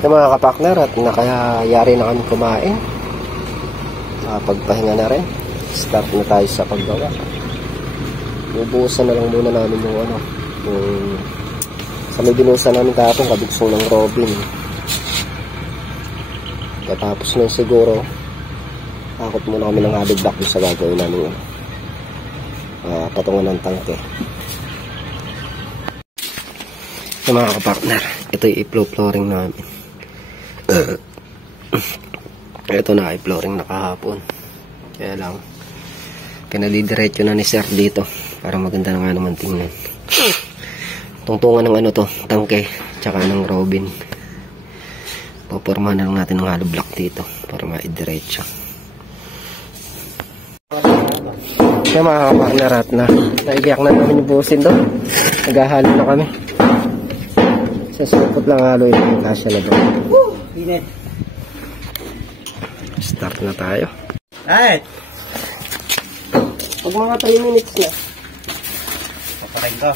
Mga kapakner, at nakayari na kami kumain. Pagpahinga na rin. Start na tayo sa paggawa. Bubuhusan na lang muna namin yung sa may binuhusan namin kahapon, kabuksong ng Robin. Katapos nun siguro, akot muna kami ng hollow block sa gagawin namin patungan ng tangke. Mga kapakner, ito yung i-flow flooring namin. Ito na i-flooring na kahapon. Kaya lang pinadidiretso na ni sir dito para maganda na nga naman tingnan. Tungtungan ng to, tangke tsaka ng Robin. Papormahan na lang natin ng hollow block dito para maidiretso. Kaya mga kapakner, at naibiyak na namin yung buhusin doon. Naghahalo na kami. Sa supot lang halo yung kasya na doon. Start na tayo. Right. Pag mga 3 minutes na. Patay ko.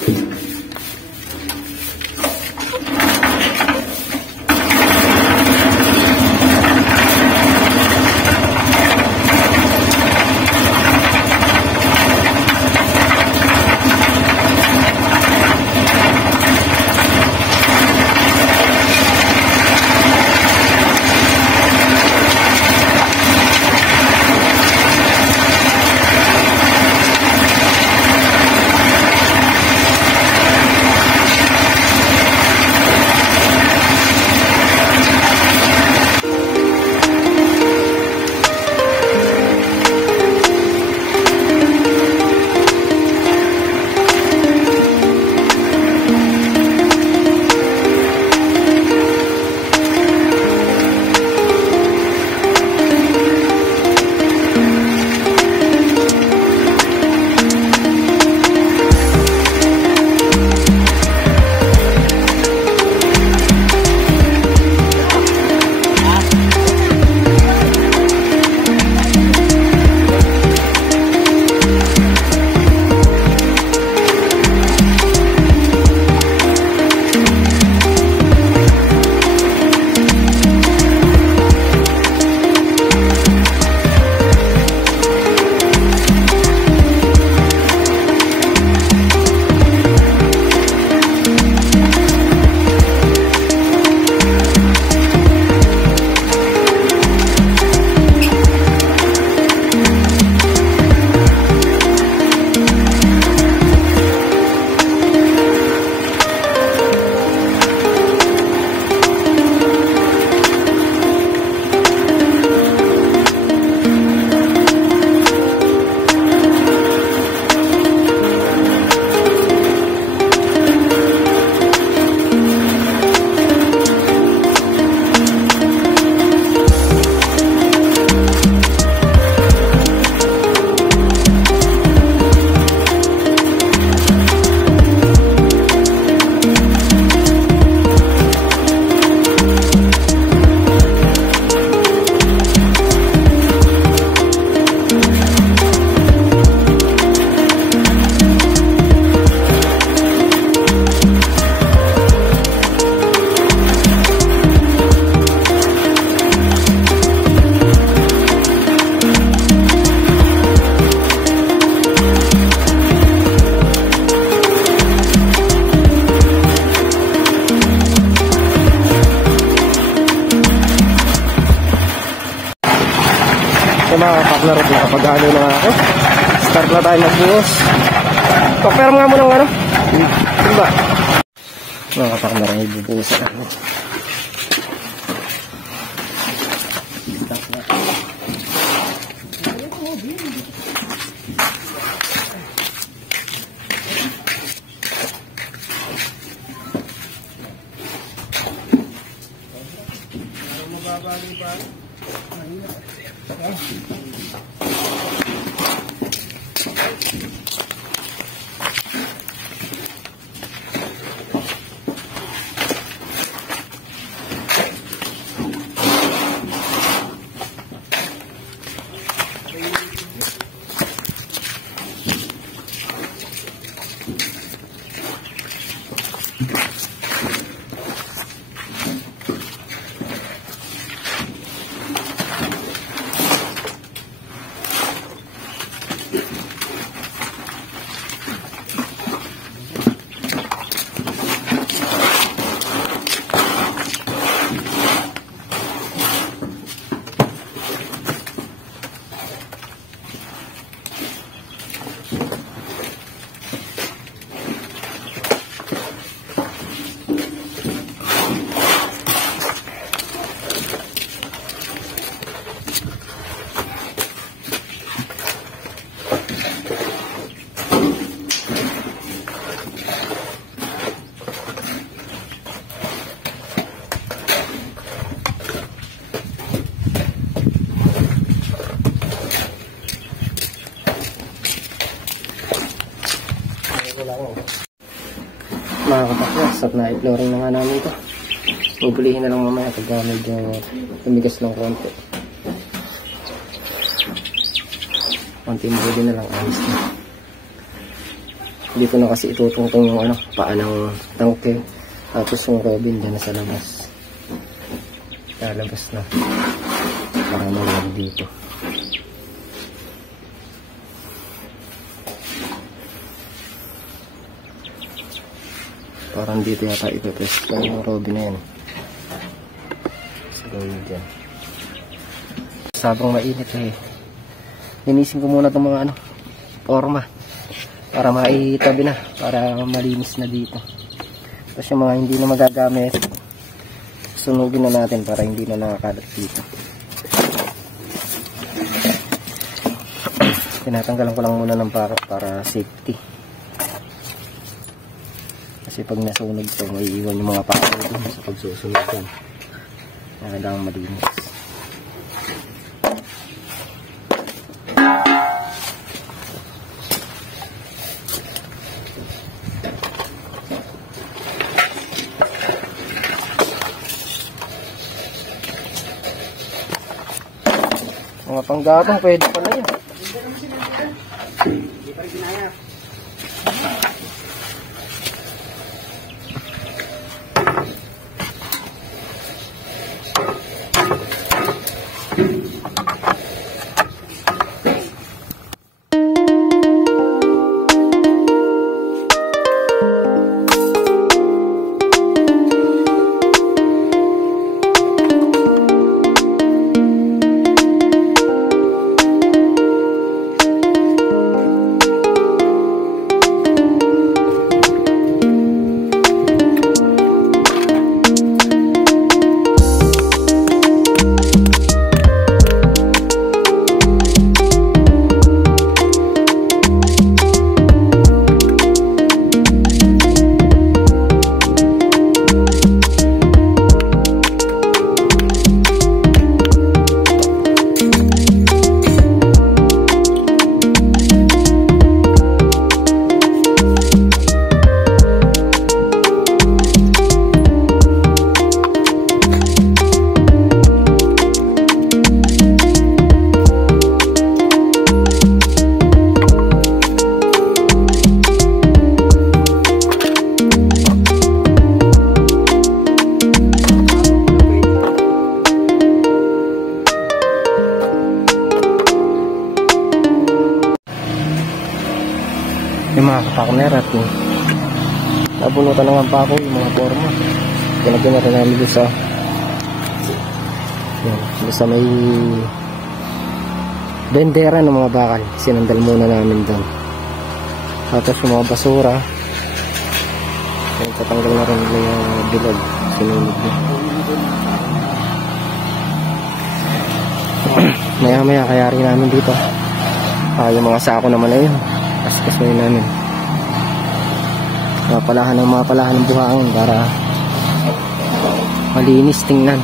Mga kapakner, nakapag-halo na ako. Start na tayo magbuhos. Pakpera nga mo ng diba? Mga kapakner, ay bubuhusan namin. at na-flooring na nga namin ito. Bubulihin na lang mamaya pag medyo tumigas ng konti. Konting buli na lang, ayos na. Dito na kasi itutungtong yung paa ng tangke. Tapos yung robin dyan na sa labas. Lalabas na. Para malag dito. Parang dito yata ipipress pa yung robin na yan. Sa gawin dyan. Sabang mainit linisin ko muna itong mga forma. Para maitabi na. Para malinis na dito. Tapos yung mga hindi na magagamit, sunugin na natin para hindi na nakakalat dito. Tinatanggalan ko lang muna ng pakot para safety. Kasi pag nasunog ito, may iwan yung mga pakot dito sa pagsusunog yan. Kailangan malinis. Mga panggatong pwede pala yun. Hindi pa rin ginaya. Yung mga kapartner at nabunutan naman pa ako yung mga forma. Pinagyan na rin namin doon sa may bendera ng mga bakal. Sinandal muna namin doon. Tapos yung mga basura, tatanggal na rin yung bilog. Sinunod na. Maya maya kaya rin namin dito. Yung mga sako naman na yun. Kaskas mo yun namin. Mapalahan ng buhangin para malinis tingnan.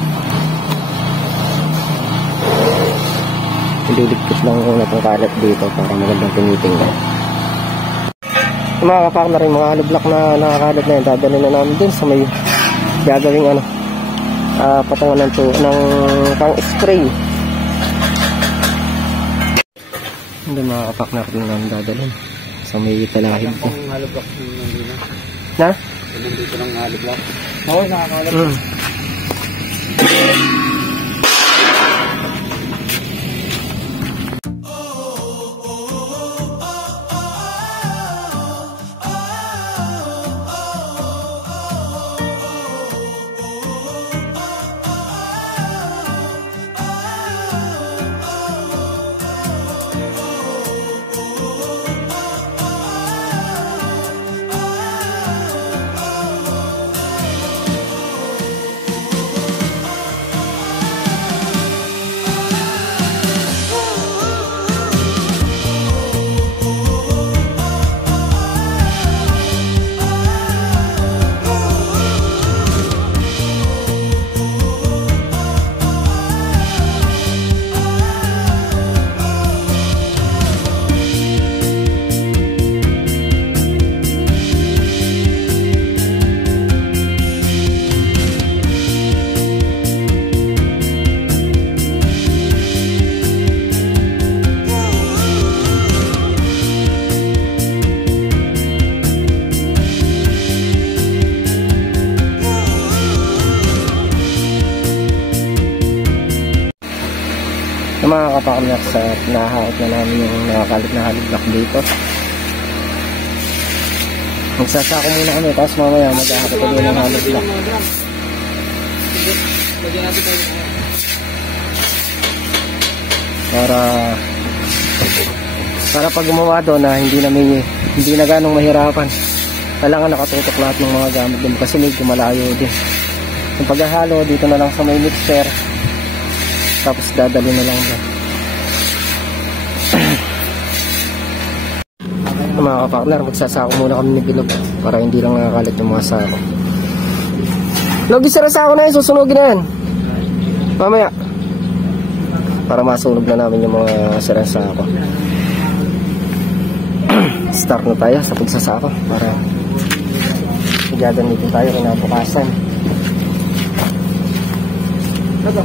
Ililigpit lang muna itong kalat dito para magandang tinitingnan. Yung mga kapak na rin, mga hollow block na nakakalat na yun, dadalhin na namin dun sa may gagawing patungan ng pang spray. Hindi mga kapak na rin namin dadalhin sa may talahib ko. Ang hollow block nandito. Na? Nandito ng hollow block. Oo, nakakalat. Mga kapaknaks at nahahakot na namin yung nakakalit na hollow block dito. Magsasako muna kami tapos mamaya maghahakot ulit ng hollow block. Para pag gumawa doon na hindi na ganong mahirapan. Kailangan nakatutok lahat ng mga gamit doon kasi medyo malayo din. Yung paghahalo dito na lang sa may mixer tapos dadali na lang doon. Mga kapakner, magsasako muna kami ni Bilog para hindi lang nakakalit yung mga sako. Log, isara sako na yun, susunogin na yan mamaya para masunog na namin yung mga sirang sako. Start na tayo sa pagsasako para gagamitin tayo kinabukasan. Lago.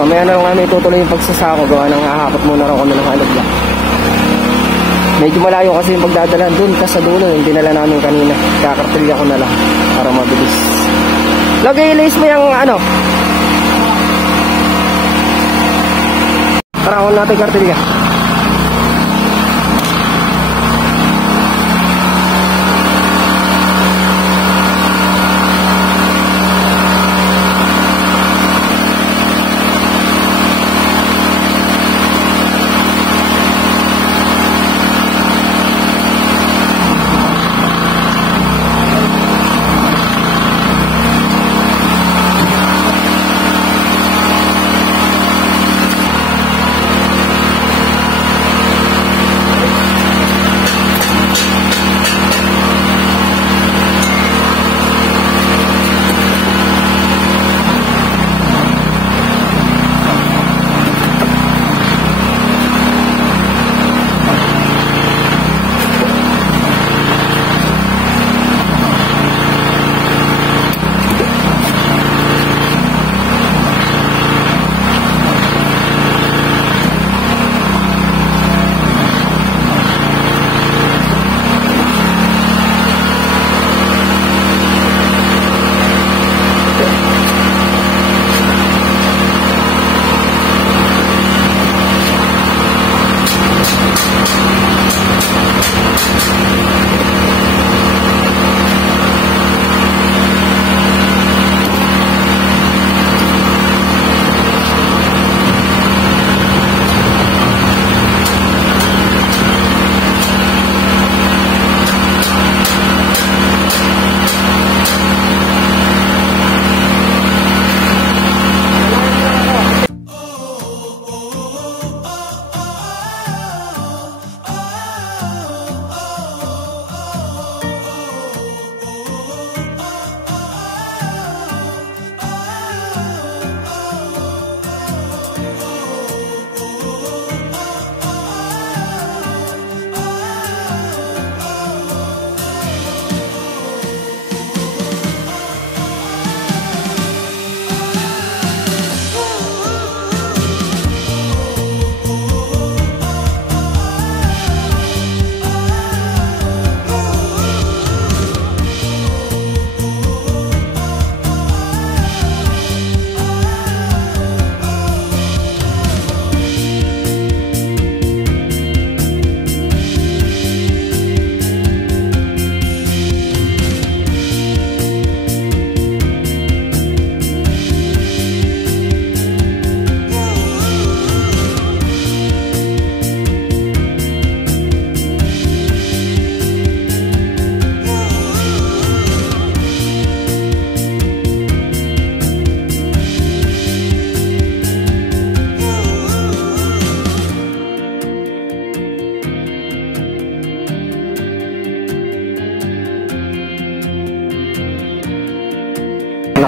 Mamaya na lang namin itutuloy yung pagsasako. Gawa nang hahakot muna raw kami ng hollow block. Medyo malayo kasi yung pagdadala dun ka sa dulo. Yung dinala namin kanina. Kakartilya ko na lang para mabilis. Lagay ilays mo yung ano. Karakon natin kartilya.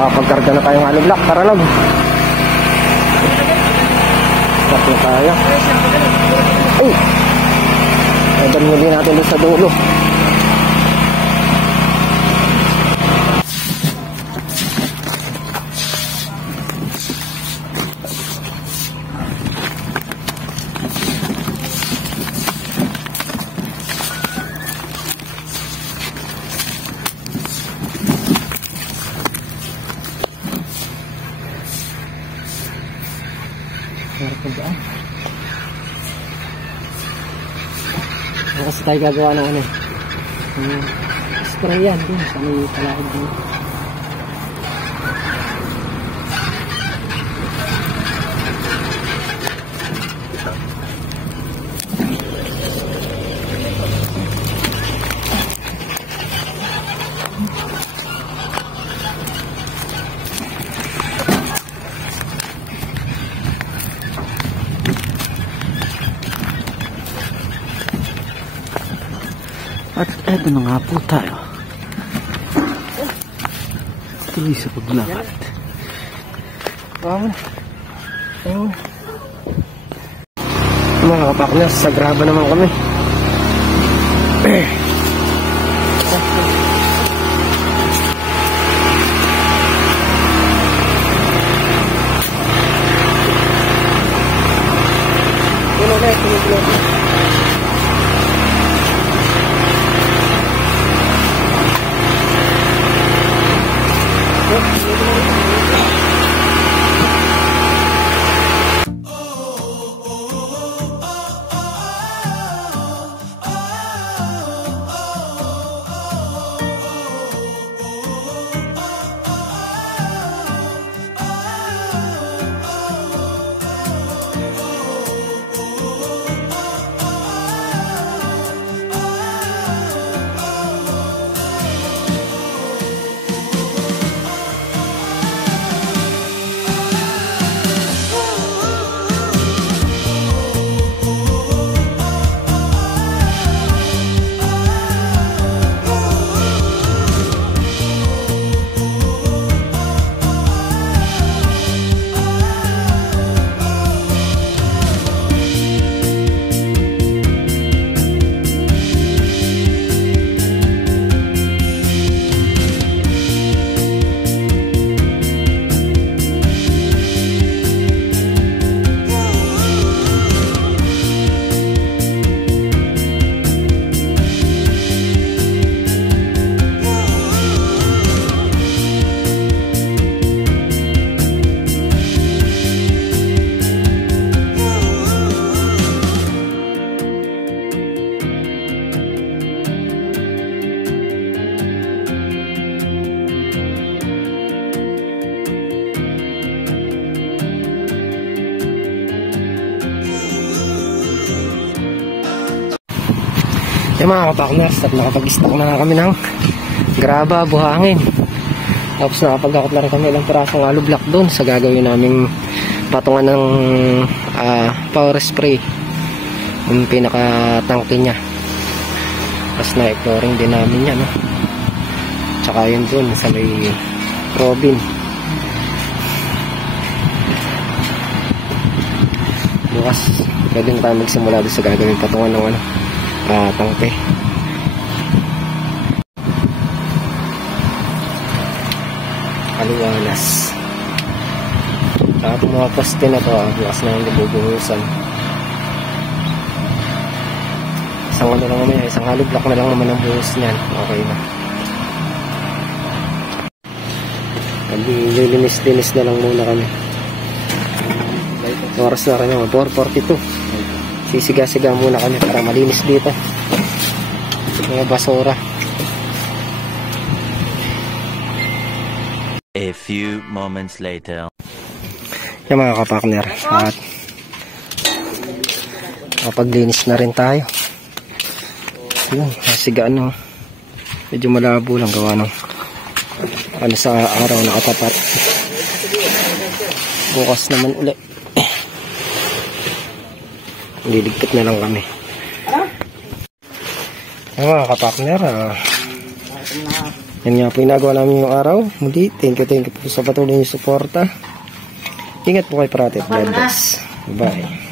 nakapagkarga na tayong hollow block. Tara lang. Start na tayo. Ay! Nadan muli natin doon sa dulo. Kasi tayo gagawa ng ano, spray yan dun sa may palahid dun. At eto na nga po tayo. Tuloy sa paglakad. Ayun. Ayun. Mga kapaknas, sa graba naman kami. Yung mga kapaknas, at nakapag-stock na kami ng graba, buhangin. Tapos nakapag-akot na rin kami ilang pirasong hollow block doon sa gagawin naming patungan ng power spray, yung pinaka-tangke nya. Tapos na-flooring din namin yan, no? Tsaka yun doon sa may Robin. Bukas pwede na tayo magsimula doon sa gagawin patungan ng tangke. Aliwalas. Saka itong mga poste na to, bukas na yung nabubuhusan. Isang ano lang naman, isang hollow block na lang naman ang buhos niyan. Okay na. Linis-linis na lang muna kami. Oras na rin yung 4:42. Sisiga-siga muna kami para malinis dito. Mga basura. A few moments later. Yung mga kapakner, at kapaglinis na rin tayo. Yun, siga ano, medyo malabo lang gawa ng ano sa araw nakatapat. Bukas naman ulit. Liligpit na lang kami. Yung mga kapakner, Yan nga po yung nagawa namin yung araw. Muli, thank you po sa patuloy niyong suporta. Ingat po kayo parati. God bless. Bye.